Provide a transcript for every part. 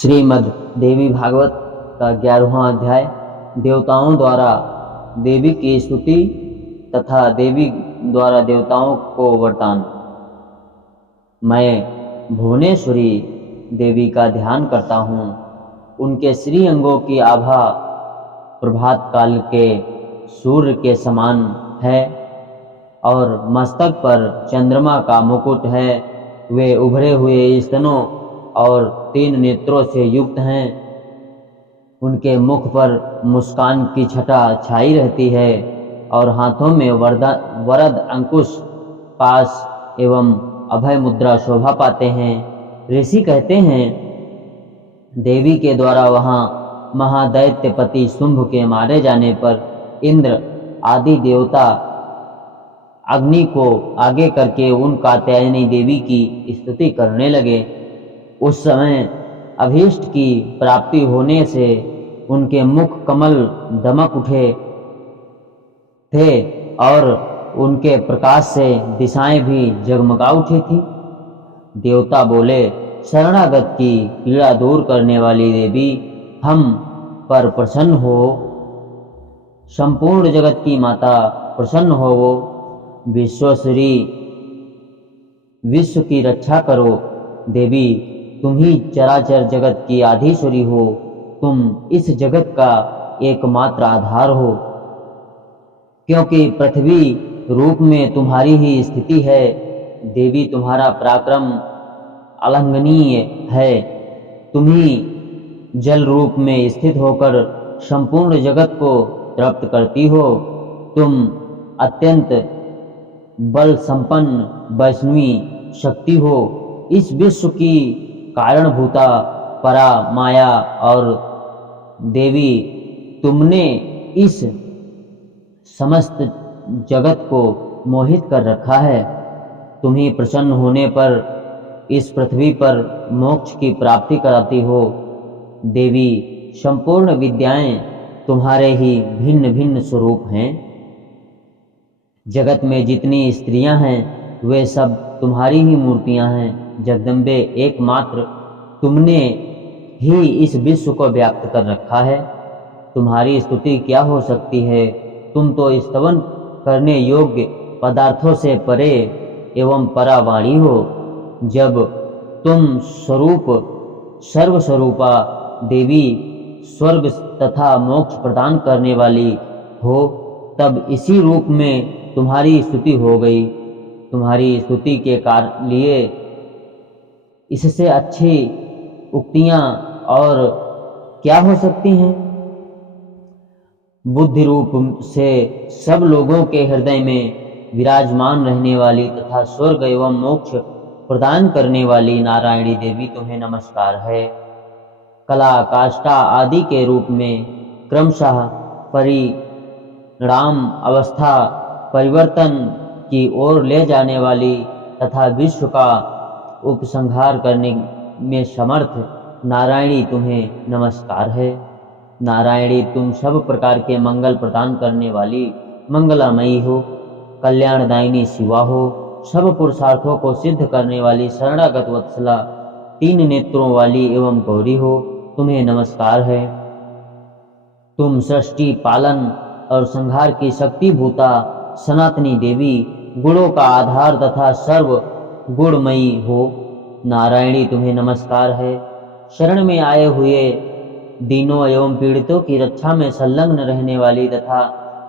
श्रीमद् देवी भागवत का 11वां अध्याय देवताओं द्वारा देवी की स्तुति तथा देवी द्वारा देवताओं को वरदान। मैं भुवनेश्वरी देवी का ध्यान करता हूँ। उनके श्री अंगों की आभा प्रभात काल के सूर्य के समान है और मस्तक पर चंद्रमा का मुकुट है। वे उभरे हुए स्तनों और 3 नेत्रों से युक्त हैं। उनके मुख पर मुस्कान की छटा छाई रहती है और हाथों में वरद अंकुश पास एवं अभय मुद्रा शोभा पाते हैं। ऋषि कहते हैं, देवी के द्वारा वहाँ महादैत्यपति शुंभ के मारे जाने पर इंद्र आदि देवता अग्नि को आगे करके उन कात्यायनी देवी की स्तुति करने लगे। उस समय अभीष्ट की प्राप्ति होने से उनके मुख कमल दमक उठे थे और उनके प्रकाश से दिशाएं भी जगमगा उठी थी। देवता बोले, शरणागत की पीड़ा दूर करने वाली देवी, हम पर प्रसन्न हो। संपूर्ण जगत की माता प्रसन्न हो। वो विश्वश्री, विश्व की रक्षा करो। देवी, तुम ही चराचर जगत की आधीश्वरी हो। तुम इस जगत का एकमात्र आधार हो, क्योंकि पृथ्वी रूप में तुम्हारी ही स्थिति है। देवी, तुम्हारा पराक्रम अलंघनीय है। तुम ही जल रूप में स्थित होकर संपूर्ण जगत को तृप्त करती हो। तुम अत्यंत बल संपन्न वैष्णवी शक्ति हो। इस विश्व की कारणभूता परा माया और देवी, तुमने इस समस्त जगत को मोहित कर रखा है। तुम ही प्रसन्न होने पर इस पृथ्वी पर मोक्ष की प्राप्ति कराती हो। देवी, संपूर्ण विद्याएं तुम्हारे ही भिन्न भिन्न स्वरूप हैं। जगत में जितनी स्त्रियां हैं वे सब तुम्हारी ही मूर्तियां हैं। जगदम्बे, एकमात्र तुमने ही इस विश्व को व्याप्त कर रखा है। तुम्हारी स्तुति क्या हो सकती है। तुम तो स्तवन करने योग्य पदार्थों से परे एवं परावाणी हो। जब तुम स्वरूप सर्वस्वरूपा देवी, स्वर्ग तथा मोक्ष प्रदान करने वाली हो, तब इसी रूप में तुम्हारी स्तुति हो गई। तुम्हारी स्तुति के लिए इससे अच्छी उक्तियां और क्या हो सकती हैं। बुद्धि रूप से सब लोगों के हृदय में विराजमान रहने वाली तथा स्वर्ग एवं मोक्ष प्रदान करने वाली नारायणी देवी, तुम्हें नमस्कार है। कला, काष्ठा आदि के रूप में क्रमशः परिणाम अवस्था परिवर्तन की ओर ले जाने वाली तथा विश्व का उपसंहार करने में समर्थ नारायणी, तुम्हें नमस्कार है। नारायणी, तुम सब प्रकार के मंगल प्रदान करने वाली मंगलामयी हो, कल्याणदायिनी शिवा हो, सब पुरुषार्थों को सिद्ध करने वाली शरणागत वत्सला, 3 नेत्रों वाली एवं गौरी हो, तुम्हें नमस्कार है। तुम सृष्टि, पालन और संहार की शक्ति भूता सनातनी देवी, गुणों का आधार तथा सर्व गुणमयी हो। नारायणी, तुम्हें नमस्कार है। शरण में आए हुए दीनों एवं पीड़ितों की रक्षा में संलग्न रहने वाली तथा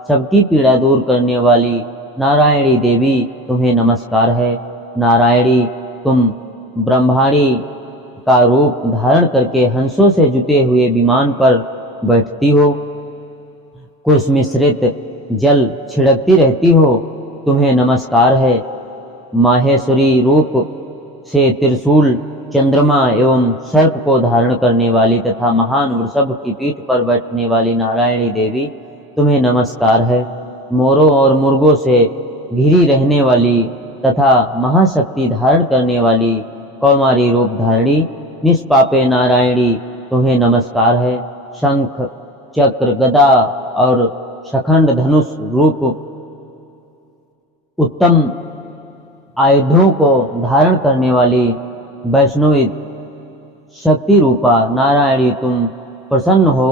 सबकी पीड़ा दूर करने वाली नारायणी देवी, तुम्हें नमस्कार है। नारायणी, तुम ब्रह्माणी का रूप धारण करके हंसों से जुटे हुए विमान पर बैठती हो, कुश मिश्रित जल छिड़कती रहती हो, तुम्हें नमस्कार है। माहेश्वरी रूप से त्रिशूल, चंद्रमा एवं सर्प को धारण करने वाली तथा महान वृषभ की पीठ पर बैठने वाली नारायणी देवी, तुम्हें नमस्कार है। मोरों और मुर्गों से घिरी रहने वाली तथा महाशक्ति धारण करने वाली कौमारी रूप धारणी निष्पापे नारायणी, तुम्हें नमस्कार है। शंख, चक्र, गदा और शखंड धनुष रूप उत्तम आयुधों को धारण करने वाली वैष्णवी शक्ति रूपा नारायणी तुम प्रसन्न हो,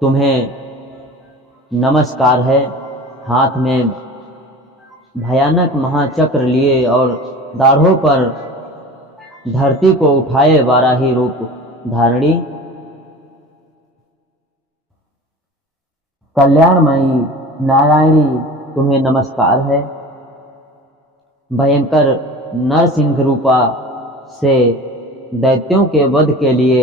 तुम्हें नमस्कार है। हाथ में भयानक महाचक्र लिए और दाढ़ों पर धरती को उठाए वाराही रूप धारणी कल्याणमयी नारायणी तुम्हें नमस्कार है। भयंकर नरसिंह रूपा से दैत्यों के वध के लिए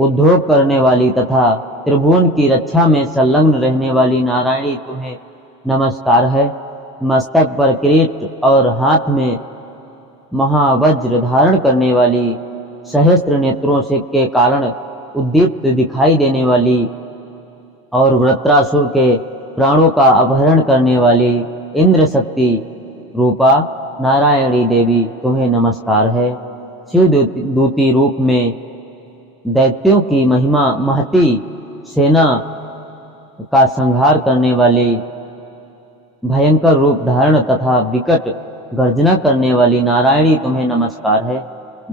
उद्योग करने वाली तथा त्रिभुवन की रक्षा में संलग्न रहने वाली नारायणी तुम्हें नमस्कार है। मस्तक पर किरीट और हाथ में महावज्र धारण करने वाली, सहस्त्र नेत्रों से के कारण उद्दीप्त दिखाई देने वाली और वृत्रासुर के प्राणों का अपहरण करने वाली इंद्र शक्ति रूपा नारायणी देवी तुम्हें नमस्कार है। शिव दूती रूप में दैत्यों की महती सेना का संहार करने वाली, भयंकर रूप धारण तथा विकट गर्जना करने वाली नारायणी तुम्हें नमस्कार है।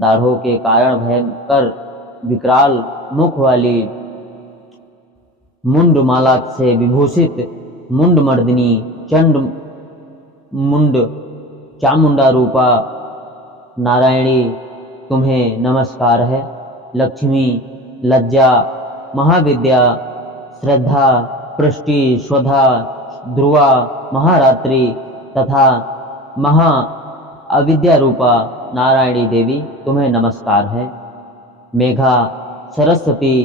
दाढ़ों के कारण भयंकर विकराल मुख वाली, मुंडमाला से विभूषित मुंडमर्दिनी चंड मुंड चामुंडा रूपा नारायणी तुम्हें नमस्कार है। लक्ष्मी, लज्जा, महाविद्या, श्रद्धा, पृष्टि, स्वधा, ध्रुवा, महारात्रि तथा महा अविद्या रूपा नारायणी देवी तुम्हें नमस्कार है। मेघा, सरस्वती,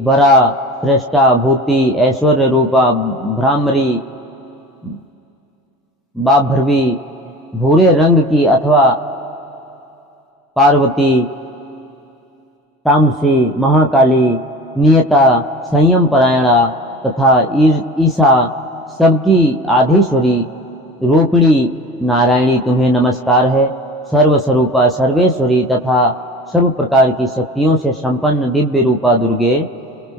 वरा, श्रेष्ठा, भूति, ऐश्वर्य रूपा भ्रामरी, बाभ्रवी, भूरे रंग की अथवा पार्वती, तामसी, महाकाली, नियता, संयम परायणा तथा ईशा, सबकी आधीश्वरी रूपिणी नारायणी तुम्हें नमस्कार है। सर्वस्वरूपा सर्वेश्वरी तथा सब प्रकार की शक्तियों से संपन्न दिव्य रूपा दुर्गे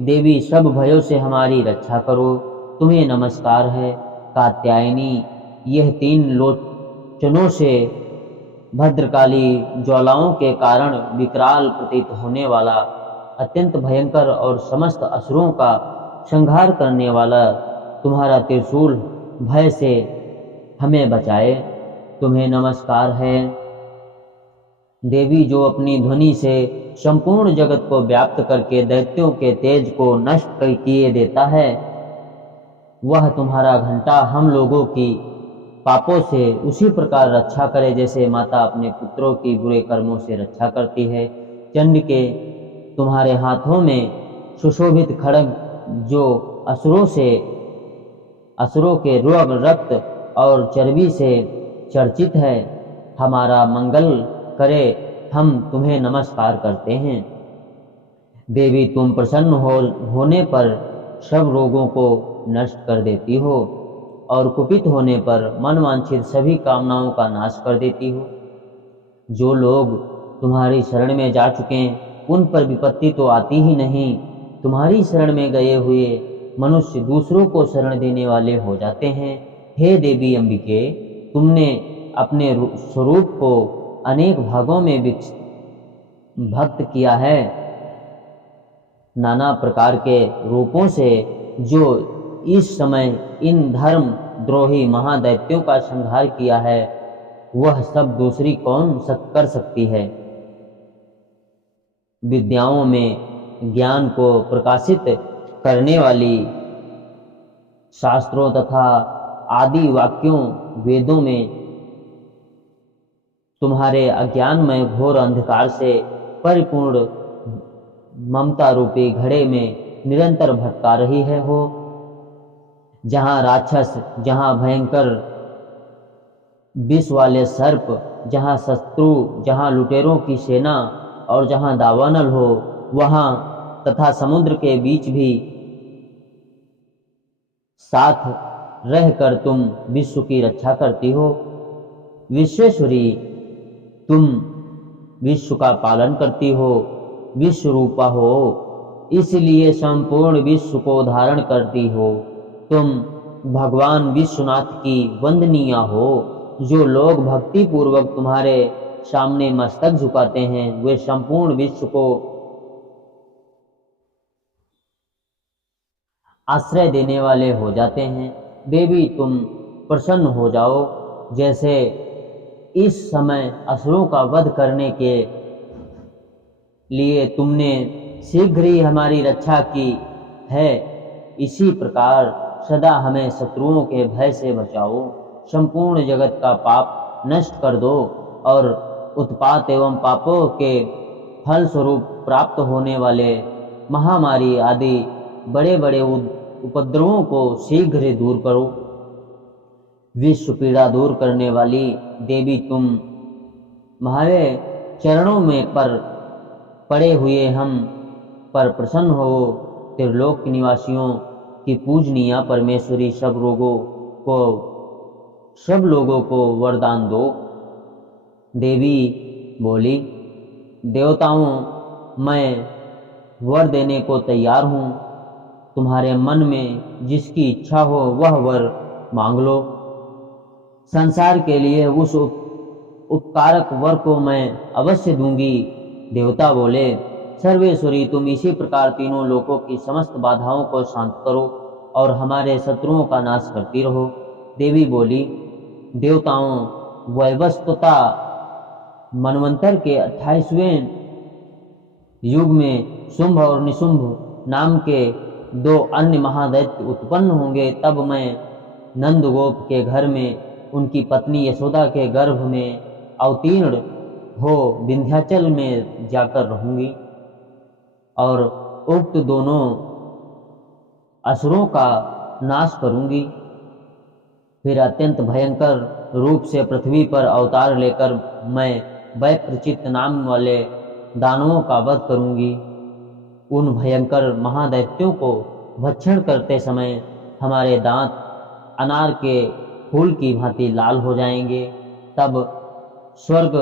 देवी, सब भयों से हमारी रक्षा करो, तुम्हें नमस्कार है। कात्यायनी, यह तीन लोचनों से भद्रकाली ज्वालाओं के कारण विकराल प्रतीत होने वाला, अत्यंत भयंकर और समस्त असुरों का संहार करने वाला तुम्हारा त्रिशूल भय से हमें बचाए, तुम्हें नमस्कार है। देवी, जो अपनी ध्वनि से संपूर्ण जगत को व्याप्त करके दैत्यों के तेज को नष्ट किए देता है, वह तुम्हारा घंटा हम लोगों की पापों से उसी प्रकार रक्षा करे जैसे माता अपने पुत्रों की बुरे कर्मों से रक्षा करती है। चंड के तुम्हारे हाथों में सुशोभित खड्ग, जो असुरों के रोग, रक्त और चर्बी से चर्चित है, हमारा मंगल करे, हम तुम्हें नमस्कार करते हैं। देवी, तुम प्रसन्न होने पर सब रोगों को नष्ट कर देती हो और कुपित होने पर मनवांछित सभी कामनाओं का नाश कर देती हो। जो लोग तुम्हारी शरण में जा चुके उन पर विपत्ति तो आती ही नहीं, तुम्हारी शरण में गए हुए मनुष्य दूसरों को शरण देने वाले हो जाते हैं। हे देवी अंबिके, तुमने अपने स्वरूप को अनेक भागों में भक्त किया है। नाना प्रकार के रूपों से जो इस समय इन धर्म द्रोही महादैत्यों का संहार किया है, वह सब दूसरी कौन कर सकती है। विद्याओं में ज्ञान को प्रकाशित करने वाली, शास्त्रों तथा आदि वाक्यों वेदों में तुम्हारे अज्ञानमय घोर अंधकार से परिपूर्ण ममता रूपी घड़े में निरंतर भटका रही है हो। जहाँ राक्षस, जहाँ भयंकर विष वाले सर्प, जहाँ शत्रु, जहाँ लुटेरों की सेना और जहाँ दावानल हो, वहाँ तथा समुद्र के बीच भी साथ रहकर तुम विश्व की रक्षा करती हो। विश्वेश्वरी, तुम विश्व का पालन करती हो, विश्व रूपा हो, इसलिए संपूर्ण विश्व को धारण करती हो। तुम भगवान विश्वनाथ की वंदनीय हो। जो लोग भक्ति पूर्वक तुम्हारे सामने मस्तक झुकाते हैं, वे संपूर्ण विश्व को आश्रय देने वाले हो जाते हैं। देवी तुम प्रसन्न हो जाओ, जैसे इस समय असुरों का वध करने के लिए तुमने शीघ्र ही हमारी रक्षा की है, इसी प्रकार सदा हमें शत्रुओं के भय से बचाओ। संपूर्ण जगत का पाप नष्ट कर दो और उत्पात एवं पापों के फल स्वरूप प्राप्त होने वाले महामारी आदि बड़े बड़े उपद्रवों को शीघ्र ही दूर करो। विश्व पीड़ा दूर करने वाली देवी तुम हमारे चरणों में पर पड़े हुए हम पर प्रसन्न हो। त्रिलोक निवासियों की पूजनीय परमेश्वरी सब लोगों को वरदान दो। देवी बोली, देवताओं मैं वर देने को तैयार हूँ। तुम्हारे मन में जिसकी इच्छा हो वह वर मांग लो। संसार के लिए उस उपकारक वर को मैं अवश्य दूंगी। देवता बोले, सर्वेश्वरी तुम इसी प्रकार तीनों लोकों की समस्त बाधाओं को शांत करो और हमारे शत्रुओं का नाश करती रहो। देवी बोली, देवताओं वैवस्वता मनवंतर के 28वें युग में शुंभ और निशुंभ नाम के 2 अन्य महादैत्य उत्पन्न होंगे। तब मैं नंदगोप के घर में उनकी पत्नी यशोदा के गर्भ में अवतीर्ण हो विंध्याचल में जाकर रहूंगी और उक्त दोनों असुरों का नाश करूंगी। फिर अत्यंत भयंकर रूप से पृथ्वी पर अवतार लेकर मैं वैप्रचित्त नाम वाले दानवों का वध करूंगी। उन भयंकर महादैत्यों को भक्षण करते समय हमारे दांत अनार के फूल की भांति लाल हो जाएंगे। तब स्वर्ग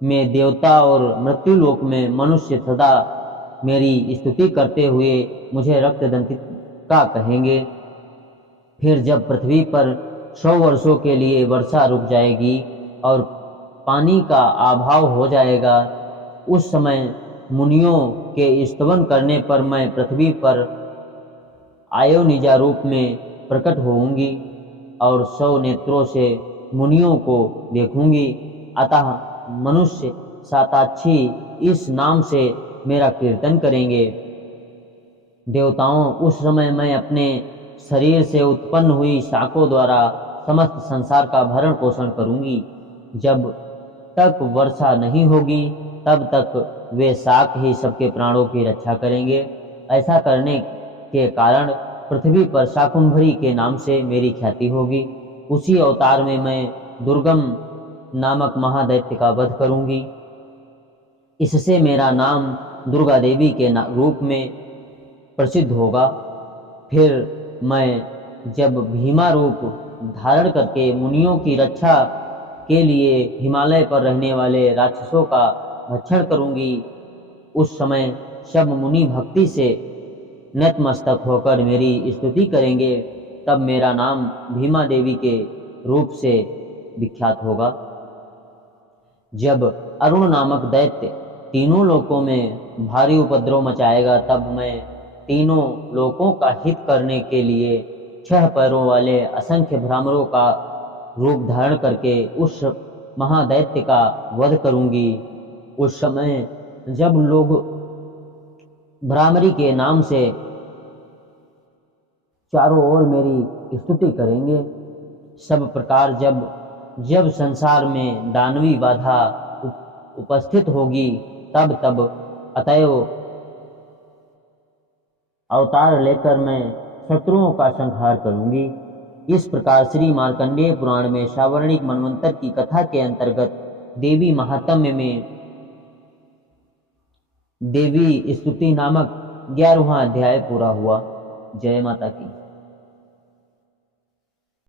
में देवता और मृत्युलोक में मनुष्य सदा मेरी स्तुति करते हुए मुझे रक्तदंतिका कहेंगे। फिर जब पृथ्वी पर 100 वर्षों के लिए वर्षा रुक जाएगी और पानी का अभाव हो जाएगा, उस समय मुनियों के स्तवन करने पर मैं पृथ्वी पर आयोनिजा रूप में प्रकट होऊंगी और 100 नेत्रों से मुनियों को देखूंगी। अतः मनुष्य साताक्षी इस नाम से मेरा कीर्तन करेंगे। देवताओं उस समय मैं अपने शरीर से उत्पन्न हुई शाखों द्वारा समस्त संसार का भरण पोषण करूंगी। जब तक वर्षा नहीं होगी तब तक वे शाख ही सबके प्राणों की रक्षा करेंगे। ऐसा करने के कारण पृथ्वी पर शाकुंभरी के नाम से मेरी ख्याति होगी। उसी अवतार में मैं दुर्गम नामक महादैत्य का वध करूंगी। इससे मेरा नाम दुर्गा देवी के रूप में प्रसिद्ध होगा। फिर मैं जब भीमा रूप धारण करके मुनियों की रक्षा के लिए हिमालय पर रहने वाले राक्षसों का भक्षण करूंगी, उस समय सब मुनि भक्ति से नतमस्तक होकर मेरी स्तुति करेंगे। तब मेरा नाम भीमा देवी के रूप से विख्यात होगा। जब अरुण नामक दैत्य तीनों लोकों में भारी उपद्रव मचाएगा, तब मैं तीनों लोकों का हित करने के लिए 6 पैरों वाले असंख्य भ्रामरों का रूप धारण करके उस महादैत्य का वध करूंगी। उस समय जब लोग भ्रामरी के नाम से चारों ओर मेरी स्तुति करेंगे, सब प्रकार जब संसार में दानवी बाधा उपस्थित होगी, तब अतएव अवतार लेकर मैं शत्रुओं का संहार करूंगी। इस प्रकार श्री मार्कंडेय पुराण में सावर्णिक मनवंतर की कथा के अंतर्गत देवी महात्म्य में देवी स्तुति नामक 11वां अध्याय पूरा हुआ। जय माता की।